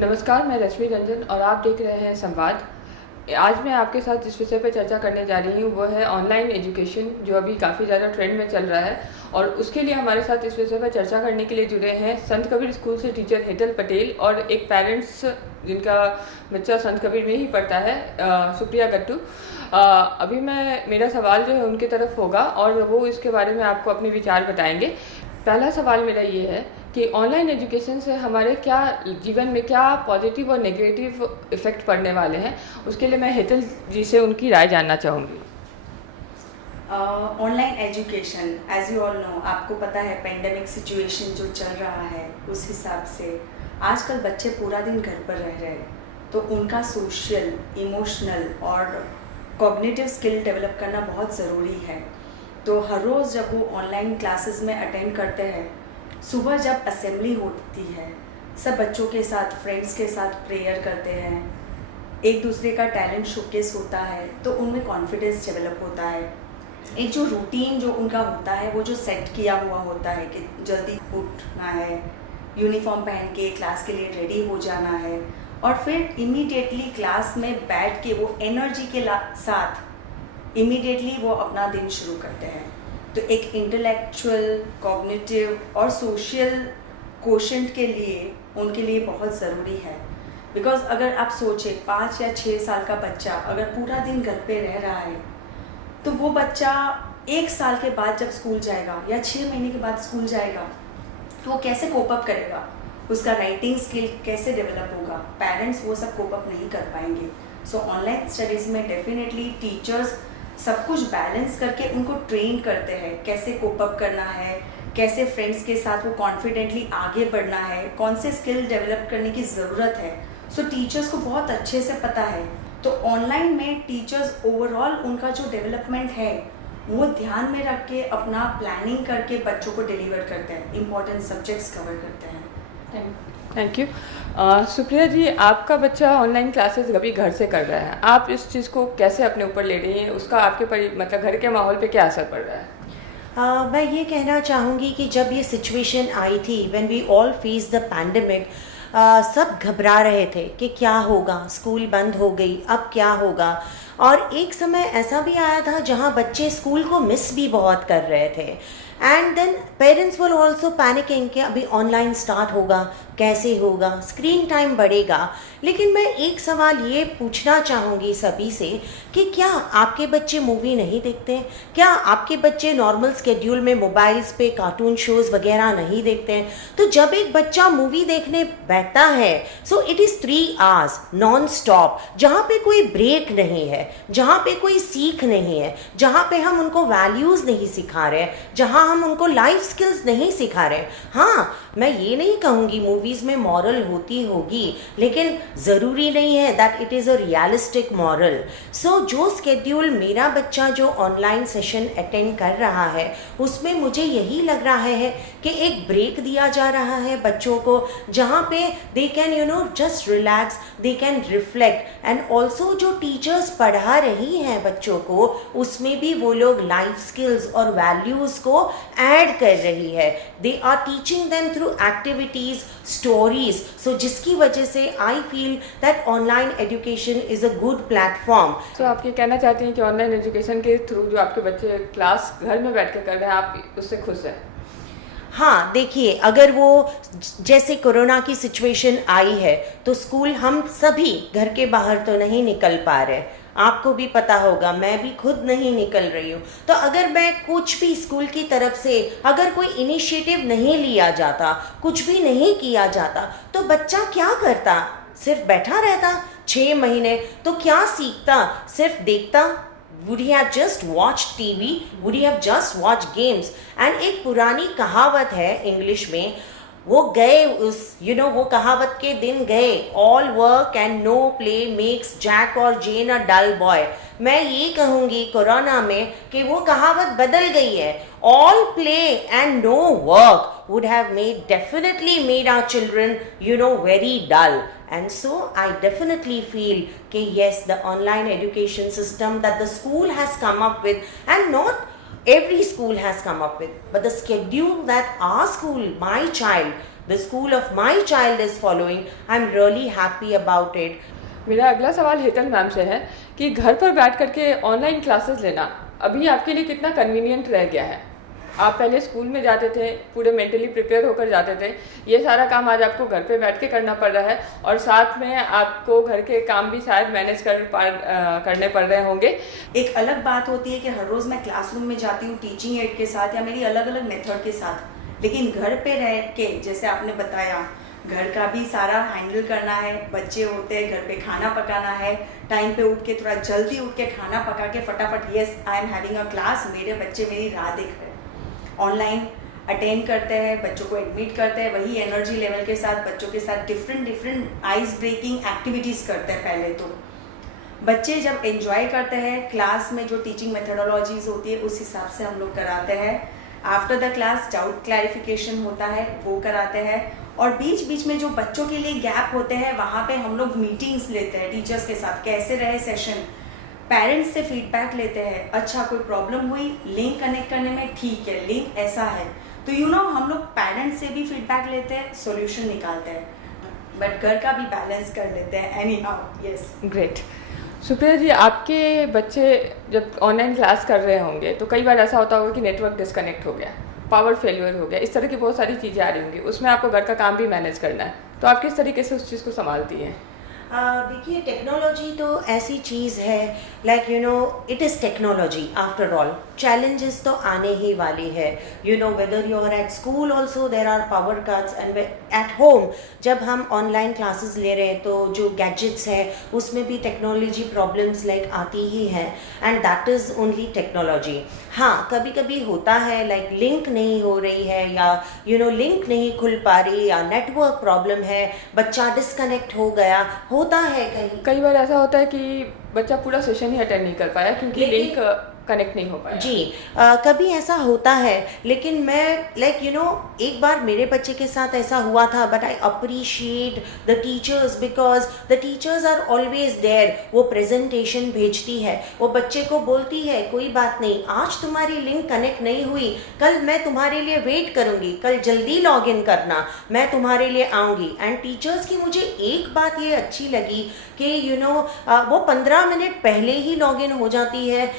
नमस्कार, मैं रश्मि रंजन और आप देख रहे हैं संवाद। आज मैं आपके साथ जिस विषय पर चर्चा करने जा रही हूँ वो है ऑनलाइन एजुकेशन, जो अभी काफ़ी ज़्यादा ट्रेंड में चल रहा है। और उसके लिए हमारे साथ इस विषय पर चर्चा करने के लिए जुड़े हैं संत कबीर स्कूल से टीचर हेतल पटेल और एक पेरेंट्स जिनका बच्चा संत कबीर में ही पढ़ता है, सुप्रिया गट्टू। अभी मेरा सवाल जो है उनकी तरफ होगा और वो इसके बारे में आपको अपने विचार बताएंगे। पहला सवाल मेरा ये है कि ऑनलाइन एजुकेशन से हमारे क्या जीवन में क्या पॉजिटिव और नेगेटिव इफ़ेक्ट पड़ने वाले हैं, उसके लिए मैं हेतल जी से उनकी राय जानना चाहूँगी। Online education, as you all know, आपको पता है पेंडेमिक सिचुएशन जो चल रहा है उस हिसाब से आजकल बच्चे पूरा दिन घर पर रह रहे हैं, तो उनका सोशल, इमोशनल और कॉग्निटिव स्किल डेवलप करना बहुत ज़रूरी है। तो हर रोज़ जब वो ऑनलाइन क्लासेस में अटेंड करते हैं, सुबह जब असेंबली होती है, सब बच्चों के साथ, फ्रेंड्स के साथ प्रेयर करते हैं, एक दूसरे का टैलेंट शोकेस होता है, तो उनमें कॉन्फिडेंस डेवलप होता है। एक जो रूटीन जो उनका होता है वो जो सेट किया हुआ होता है कि जल्दी उठना है, यूनिफॉर्म पहन के क्लास के लिए रेडी हो जाना है और फिर इमीडिएटली क्लास में बैठ के वो एनर्जी के साथ इमीडिएटली वो अपना दिन शुरू करते हैं। तो एक इंटेलेक्चुअल, कॉग्निटिव और सोशल कोशेंट के लिए उनके लिए बहुत ज़रूरी है। बिकॉज अगर आप सोचें 5 या 6 साल का बच्चा अगर पूरा दिन घर पे रह रहा है, तो वो बच्चा 1 साल के बाद जब स्कूल जाएगा या 6 महीने के बाद स्कूल जाएगा, तो वो कैसे कोप अप करेगा, उसका राइटिंग स्किल कैसे डेवलप होगा। पेरेंट्स वो सब कोप अप नहीं कर पाएंगे। सो ऑनलाइन स्टडीज़ में डेफिनेटली टीचर्स सब कुछ बैलेंस करके उनको ट्रेन करते हैं, कैसे कोप अप करना है, कैसे फ्रेंड्स के साथ वो कॉन्फिडेंटली आगे बढ़ना है, कौन से स्किल डेवलप करने की ज़रूरत है। सो टीचर्स को बहुत अच्छे से पता है। तो ऑनलाइन में टीचर्स ओवरऑल उनका जो डेवलपमेंट है वो ध्यान में रख के अपना प्लानिंग करके बच्चों को डिलीवर करते हैं, इम्पॉर्टेंट सब्जेक्ट्स कवर करते हैं। Thank you. सुप्रिया जी, आपका बच्चा ऑनलाइन क्लासेस अभी घर से कर रहा है, आप इस चीज़ को कैसे अपने ऊपर ले रही हैं, उसका आपके मतलब घर के माहौल पे क्या असर पड़ रहा है? मैं ये कहना चाहूँगी कि जब ये सिचुएशन आई थी, when we all face the pandemic, सब घबरा रहे थे कि क्या होगा, स्कूल बंद हो गई, अब क्या होगा। और एक समय ऐसा भी आया था जहाँ बच्चे स्कूल को मिस भी बहुत कर रहे थे। And then parents will also panicking कि अभी ऑनलाइन स्टार्ट होगा, कैसे होगा, स्क्रीन टाइम बढ़ेगा। लेकिन मैं एक सवाल ये पूछना चाहूँगी सभी से कि क्या आपके बच्चे मूवी नहीं देखते? क्या आपके बच्चे नॉर्मल स्केड्यूल में मोबाइल्स पे कार्टून शोज़ वगैरह नहीं देखते हैं? तो जब एक बच्चा मूवी देखने बैठता है, so it is 3 hours non stop, जहाँ पे कोई ब्रेक नहीं है, जहाँ पे कोई सीख नहीं है, जहाँ पे हम उनको वैल्यूज़ नहीं सिखा रहे, जहाँ हम उनको लाइफ स्किल्स नहीं सिखा रहे। हाँ, मैं ये नहीं कहूँगी मूवीज़ में मॉरल होती होगी, लेकिन ज़रूरी नहीं है that it is a realistic moral. So जो स्केड्यूल मेरा बच्चा जो ऑनलाइन सेशन अटेंड कर रहा है, उसमें मुझे यही लग रहा है कि एक ब्रेक दिया जा रहा है बच्चों को, जहाँ पे they can just relax, they can reflect. And also जो टीचर्स पढ़ा रही हैं बच्चों को, उसमें भी वो लोग लाइफ स्किल्स और वैल्यूज़ को ऐड कर रही है। They are teaching them through activities, stories. So जिसकी वजह से I feel that online education is a good platform. So आप ये कहना चाहती हैं कि ऑनलाइन एजुकेशन के थ्रू जो आपके बच्चे क्लास घर में बैठ के कर रहे हैं, आप उससे खुश हैं? हाँ, देखिए, अगर वो जैसे कोरोना की सिचुएशन आई है, तो स्कूल हम सभी घर के बाहर तो नहीं निकल पा रहे। आपको भी पता होगा, मैं भी खुद नहीं निकल रही हूँ। तो अगर मैं कुछ भी स्कूल की तरफ से अगर कोई इनिशिएटिव नहीं लिया जाता, कुछ भी नहीं किया जाता, तो बच्चा क्या करता? सिर्फ बैठा रहता 6 महीने, तो क्या सीखता? सिर्फ देखता। Would he have just watched TV? Would he have just watched games? And एक पुरानी कहावत है इंग्लिश में, वो गए उस वो कहावत के दिन गए, all work and no play makes Jack और जेन अ डल बॉय। मैं ये कहूँगी कोरोना में कि वो कहावत बदल गई है। All play and no work would have definitely made our children very dull. And so I definitely feel कि yes, the online education system that the school has come up with, and not every school has come up with, but the schedule that our school, my child, the school of my child is following, I'm really happy about it. मेरा अगला सवाल Hetal ma'am से है कि घर पर बैठ करके ऑनलाइन क्लासेस लेना अभी आपके लिए कितना कन्वीनियंट रह गया है। आप पहले स्कूल में जाते थे, पूरे मेंटली प्रिपेयर होकर जाते थे, ये सारा काम आज आपको घर पे बैठ के करना पड़ रहा है और साथ में आपको घर के काम भी शायद मैनेज करने पड़ रहे होंगे। एक अलग बात होती है कि हर रोज़ मैं क्लासरूम में जाती हूँ टीचिंग एड के साथ या मेरी अलग अलग मेथड के साथ, लेकिन घर पे रह के जैसे आपने बताया घर का भी सारा हैंडल करना है, बच्चे होते हैं, घर पे खाना पकाना है, टाइम पे उठ के थोड़ा जल्दी उठ के खाना पका के फटाफट yes I am having a class, मेरे बच्चे मेरी राह देख रहे हैं, ऑनलाइन अटेंड करते हैं, बच्चों को एडमिट करते हैं, वही एनर्जी लेवल के साथ बच्चों के साथ डिफरेंट आइस ब्रेकिंग एक्टिविटीज़ करते हैं। पहले तो बच्चे जब एंजॉय करते हैं क्लास में जो टीचिंग मेथडोलॉजीज होती है उस हिसाब से हम लोग कराते हैं। After the class doubt clarification होता है वो कराते हैं और बीच बीच में जो बच्चों के लिए गैप होते हैं वहाँ पे हम लोग मीटिंग्स लेते हैं टीचर्स के साथ, कैसे रहे सेशन, पेरेंट्स से फीडबैक लेते हैं, अच्छा कोई प्रॉब्लम हुई लिंक कनेक्ट करने में, ठीक है लिंक ऐसा है तो हम लोग पेरेंट्स से भी फीडबैक लेते हैं, सॉल्यूशन निकालते हैं, बट घर का भी बैलेंस कर लेते हैं anyhow. Yes great. Supriya ji, आपके बच्चे जब ऑनलाइन क्लास कर रहे होंगे तो कई बार ऐसा होता होगा कि नेटवर्क डिस्कनेक्ट हो गया, पावर फेलियर हो गया, इस तरह की बहुत सारी चीज़ें आ रही होंगी, उसमें आपको घर का काम भी मैनेज करना है, तो आप किस तरीके से उस चीज़ को संभालती हैं? देखिए टेक्नोलॉजी तो ऐसी चीज़ है like it is technology after all, challenges तो आने ही वाली है। Whether you are at school also there are power cuts and at home जब हम ऑनलाइन क्लासेस ले रहे हैं तो जो गैजेट्स है उसमें भी टेक्नोलॉजी प्रॉब्लम्स लाइक आती ही है and that is only technology. हाँ कभी कभी होता है लाइक लिंक नहीं हो रही है या लिंक नहीं खुल पा रही या नेटवर्क प्रॉब्लम है, बच्चा डिस्कनेक्ट हो गया, होता है कई बार ऐसा होता है कि बच्चा पूरा सेशन ही अटेंड नहीं कर पाया क्योंकि लिंक कनेक्ट नहीं हो पाया। जी कभी ऐसा होता है, लेकिन मैं एक बार मेरे बच्चे के साथ ऐसा हुआ था, but I appreciate the teachers because the teachers are always there. वो प्रेजेंटेशन भेजती है, वो बच्चे को बोलती है कोई बात नहीं, आज तुम्हारी लिंक कनेक्ट नहीं हुई, कल मैं तुम्हारे लिए वेट करूँगी, कल जल्दी लॉग इन करना, मैं तुम्हारे लिए आऊँगी। एंड टीचर्स की मुझे एक बात ये अच्छी लगी कि वो 15 मिनट पहले ही लॉग इन हो जाती है